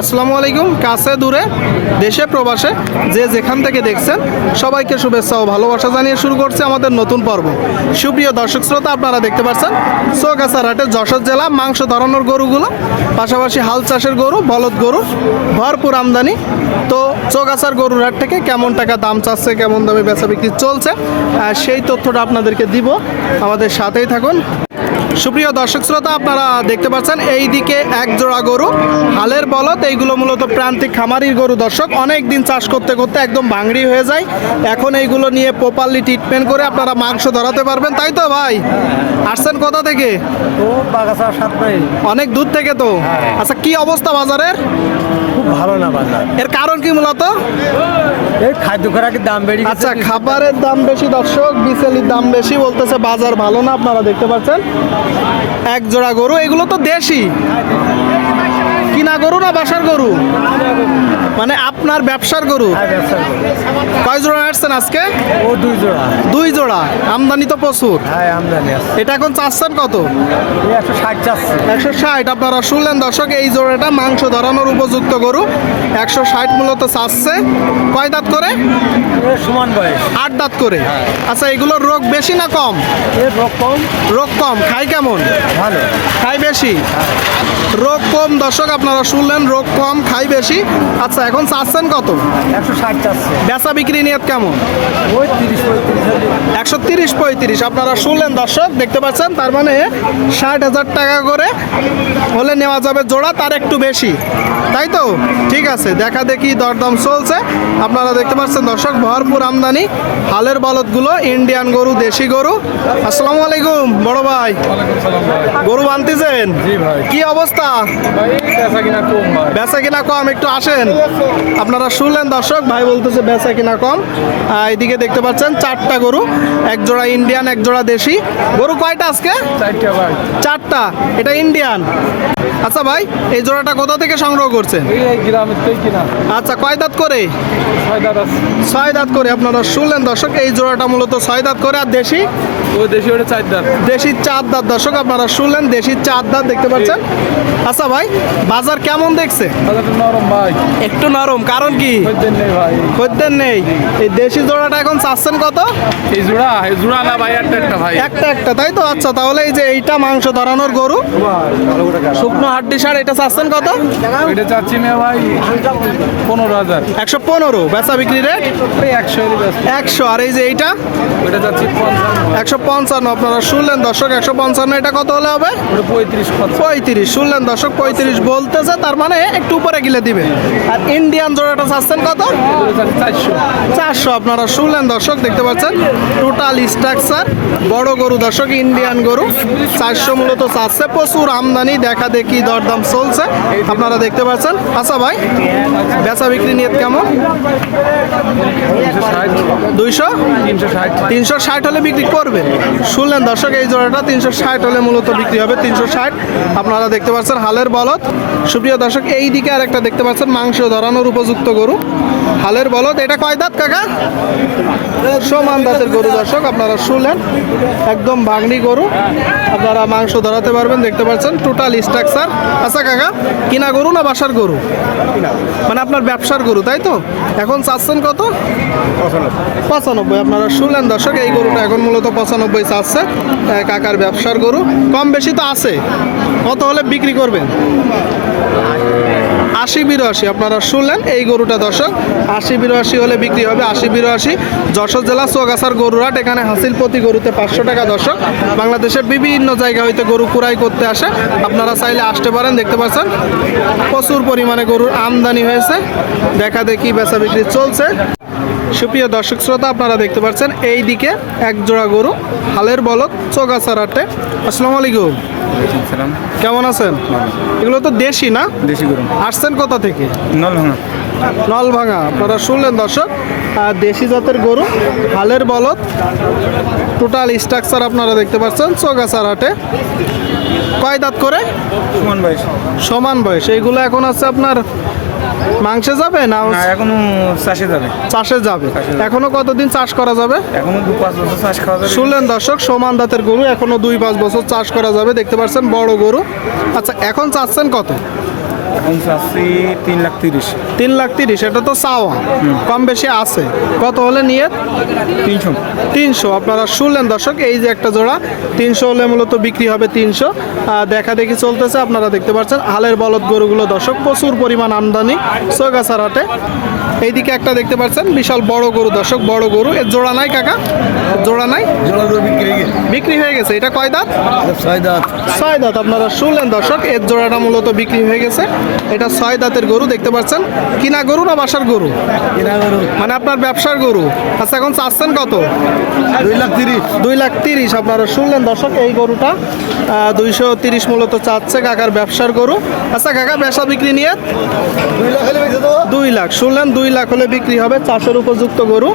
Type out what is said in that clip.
আসসালামু আলাইকুম। কাছে, দূরে, দেশে, প্রবাসে, যে যেখান থেকে দেখছেন, সবাইকে শুভেচ্ছা ও ভালোবাসা জানিয়ে শুরু করছে আমাদের নতুন পর্ব। সুপ্রিয় দর্শক শ্রোতা, আপনারা দেখতে পাচ্ছেন চৌগাছার হাটে যশোর জেলা মাংস ধরানোর গরুগুলো, পাশাপাশি হাল চাষের গরু, বলদ গরু, ভরপুর আমদানি। তো চৌগাছার গরুর হাট থেকে কেমন টাকা দাম চাচ্ছে, কেমন দামে বেচা বিক্রি চলছে সেই তথ্যটা আপনাদেরকে দিব। আমাদের সাথেই থাকুন। সুপ্রিয় দর্শক শ্রোতা আপনারা দেখতে পাচ্ছেন এই দিকে এক জোড়া গরু। হালের বলদ এইগুলো মূলত প্রান্তিক খামারির গরু দর্শক। অনেক দিন চাষ করতে করতে একদম ভাঙড়ি হয়ে যায়। এখন এইগুলো নিয়ে প্রপারলি ট্রিটমেন্ট করে আপনারা মাংস ধরাতে পারবেন। তাই তো ভাই? আসছেন কোথা থেকে? অনেক দূর থেকে তো। আচ্ছা কি অবস্থা বাজারের? খুব ভালো না বাজার। এর কারণ কি মূলত? এই খাদ্য খোরাকের দাম বেড়ে গেছে আচ্ছা খাবারের দাম বেশি দর্শক বিচেলির দাম বেশি বলতেছে বাজার ভালো না আপনারা দেখতে পাচ্ছেন। এক জোড়া গরু এগুলো তো দেশি। কিনা গরু না বাসার গরু? মানে আপনার ব্যবসার গরু? হ্যাঁ, ব্যবসা করে। কয় জোড়া আসছেন আজকে? ও দুই জোড়া। দুই জোড়া। আমদানি তো প্রচুর। হ্যাঁ আমদানি আছে। এটা এখন চাচ্ছেন কত? একশো ষাট চাচ্ছে। একশো ষাট। আপনারা শুনলেন দর্শক এই জোড়াটা মাংস ধরানোর উপযুক্ত গরু। একশো ষাট মূলত চাচ্ছে। কয় দাঁত করে? সমান বয়স। আট দাঁত করে। আচ্ছা এগুলোর রোগ বেশি না কম? এর রকম রোগ কম। খাই কেমন? ভালো। খাই বেশি? রোগ কম দর্শক আপনারা শুনলেন রোগ কম খাই বেশি। আচ্ছা এখন চাচ্ছেন কত? একশো ষাট বেচা বিক্রি নিয়ত কেমন? ওই তিরিশ একশো তিরিশ পঁয়ত্রিশ। আপনারা শুনলেন দর্শক দেখতে পাচ্ছেন তার মানে ষাট হাজার টাকা করে হলে নেওয়া যাবে জোড়া তার একটু বেশি। তাই তো? ঠিক আছে দেখা দেখি দরদাম চলছে। আপনারা দেখতে পাচ্ছেন দর্শক ভরপুর আমদানি। হালের বলদগুলো ইন্ডিয়ান গরু দেশি গরু। আসসালামু আলাইকুম বড় ভাই। গরু ভাই। কি অবস্থা? ভাই বেচা কিনা কম, একটু আসেন। আপনারা শুনলেন দর্শক, ভাই বলতেছে বেচা কিনা কম। এদিকে দেখতে পাচ্ছেন, চারটা গরু, এক জোড়া ইন্ডিয়ান, এক জোড়া দেশি। গরু কয়টা আজকে? চারটা। এটা ইন্ডিয়ান। আচ্ছা ভাই, এই জোড়াটা কোথা থেকে সংগ্রহ করছেন? আচ্ছা কয় দাঁত করে? ছয় দাঁত করে, আপনারা শুনলেন দর্শক, এই জোড়াটা মূলত ছয় দাঁত করে আর দেশি? ও দেশি ওটা চার দাঁত। দেশির চার দাঁত। দর্শক আপনারা শুনলেন দেশির চার দাঁত দেখতে পাচ্ছেন? আচ্ছা ভাই বাজার কেমন দেখছে? নরম ভাই। একটু নরম কারণ কি? খদ্দের নেই এই দেশি জোড়াটা এখন চাচ্ছেন কত? এই জোড়া এই জোড়া না ভাই একটা একটা ভাই। একটা একটা তাই তো? আচ্ছা তাহলে এই যে এইটা মাংস ধরানোর গরু। শুকনো হাড্ডি সার এটা চাচ্ছেন কত? এটা চাচ্ছি না ভাই পনেরো হাজার। একশো পনেরো বেচা বিক্রি রেট? একশো একশো আর এই যে এইটা? ওটা চাচ্ছি একশো পঞ্চান্ন আপনারা শুনলেন দর্শক একশো পঞ্চান্ন এটা কত হলে হবে? পঁয়ত্রিশ পঁয়ত্রিশ শুনলেন দর্শক পঁয়ত্রিশ বলতেছে তার মানে একটু উপরে গিলে দিবে। আর ইন্ডিয়ান জোড়াটা চাচ্ছেন কত? চারশো। চারশো আপনারা শুনলেন দর্শক দেখতে পাচ্ছেন? টোটাল স্ট্রাকচার বড় গরু দর্শক ইন্ডিয়ান গরু। চারশো মূলত চাচ্ছে প্রচুর আমদানি দেখা দেখি দরদাম চলছে। আপনারা দেখতে পাচ্ছেন? আচ্ছা ভাই বেচা বিক্রি নিয়ে কেমন? দুইশো? তিনশো ষাট হলে বিক্রি করবেন? শুনলেন দর্শক এই জোড়াটা তিনশো ষাট হলে মূলত বিক্রি হবে তিনশো ষাট। আপনারা দেখতে পাচ্ছেন হালের বলদ। সুপ্রিয় দর্শক এই দিকে আর একটা দেখতে পাচ্ছেন মাংস ধরানোর উপযুক্ত গরু। হালের বলদ এটা কয় দাঁত কাকা? সমান দাঁতের গরু দর্শক আপনারা শুনলেন একদম ভাঙনি গরু। আপনারা মাংস ধরাতে পারবেন দেখতে পাচ্ছেন টোটাল স্ট্রাকচার আচ্ছা কাকা কিনা গরু না বাসার গরু? মানে আপনার ব্যবসার গরু তাই তো? এখন চাচ্ছেন কত? পঁচানব্বই। আপনারা শুনলেন দর্শক, এই গরুটা এখন মূলত পঁচানব্বই চাচ্ছে কাকার ব্যবসার গরু। কম বেশি তো আছে। কত হলে বিক্রি করবেন? আশি বিরাশি, আপনারা শুনলেন এই গরুটা দর্শক। আশি বিরাশি হলে বিক্রি হবে, আশি বিরাশি। যশোর জেলা চৌগাছার গরুরাট এখানে হাসিল প্রতি গরুতে পাঁচশো টাকা দর্শক। বাংলাদেশের বিভিন্ন জায়গা হইতে গরু কুড়াই করতে আসে। আপনারা চাইলে আসতে পারেন, দেখতে পাচ্ছেন, প্রচুর পরিমাণে গরুর আমদানি হয়েছে। দেখা দেখি বেচা বিক্রি চলছে। সুপ্রিয় দর্শক শ্রোতা আপনারা দেখতে পাচ্ছেন এই দিকে এক জোড়া গরু হালের বলদ চৌগাছার হাটে আসসালামু আলাইকুম। কেমন আছেন? এগুলো তো দেশি না? দেশি গরু। আসছেন কোথা থেকে? নল ভাঙা নলভাঙা। আপনারা শুনলেন দর্শক আর দেশি জাতের গরু হালের বলদ টোটাল স্ট্রাকচার আপনারা দেখতে পাচ্ছেন চৌগাছার হাটে কয় দাঁত করে? সমান বয়স। সমান বয়স। এইগুলো এখন আছে আপনার মাংসে যাবে না এখনও চাষে যাবে? চাষে যাবে। এখনও কতদিন চাষ করা যাবে? এখনও দু পাঁচ বছর চাষ করা যাবে। শুনলেন দর্শক সমান দাঁতের গরু এখনও দুই পাঁচ বছর চাষ করা যাবে। দেখতে পাচ্ছেন বড় গরু। আচ্ছা এখন চাচ্ছেন কত? এখন চাচ্ছি তিন লাখ তিরিশ। তিন লাখ তিরিশ এটা তো চাওয়া। কম বেশি আছে। কত হলে নিয়ে? তিনশো। তিনশো। আপনারা শুনলেন দর্শক এই যে একটা জোড়া। তিনশো হলে মূলত বিক্রি হবে তিনশো। দেখা দেখি চলতেছে আপনারা দেখতে পাচ্ছেন। হালের বলদ গরুগুলো দর্শক প্রচুর পরিমাণ আমদানি সোগাছার হাটে। এইদিকে একটা দেখতে পাচ্ছেন বিশাল বড় গরু দর্শক বড় গরু। এর জোড়া নাই কাকা? জোড়া নাই? বিক্রি হয়ে গেছে। এটা কয় দাঁত। ছয় দাঁত। আপনারা শুনলেন দর্শক এর জোড়াটা মূলত বিক্রি হয়ে গেছে। এটা ছয় দাঁতের গরু দেখতে পাচ্ছেন? কিনা গরু না বাসার গরু? মানে আপনার ব্যবসার গরু। আচ্ছা এখন চাচ্ছেন কত? দুই লাখ তিরিশ। দুই লাখ তিরিশ। আপনারা শুনলেন দর্শক এই গরুটা দুইশো তিরিশ মূলত চাচ্ছে কাকার ব্যবসার গরু। আচ্ছা কাকা ব্যবসা বিক্রি নিয়ে? দুই লাখ। শুনলেন দুই লাখ হলে বিক্রি হবে চাষের উপযুক্ত গরু।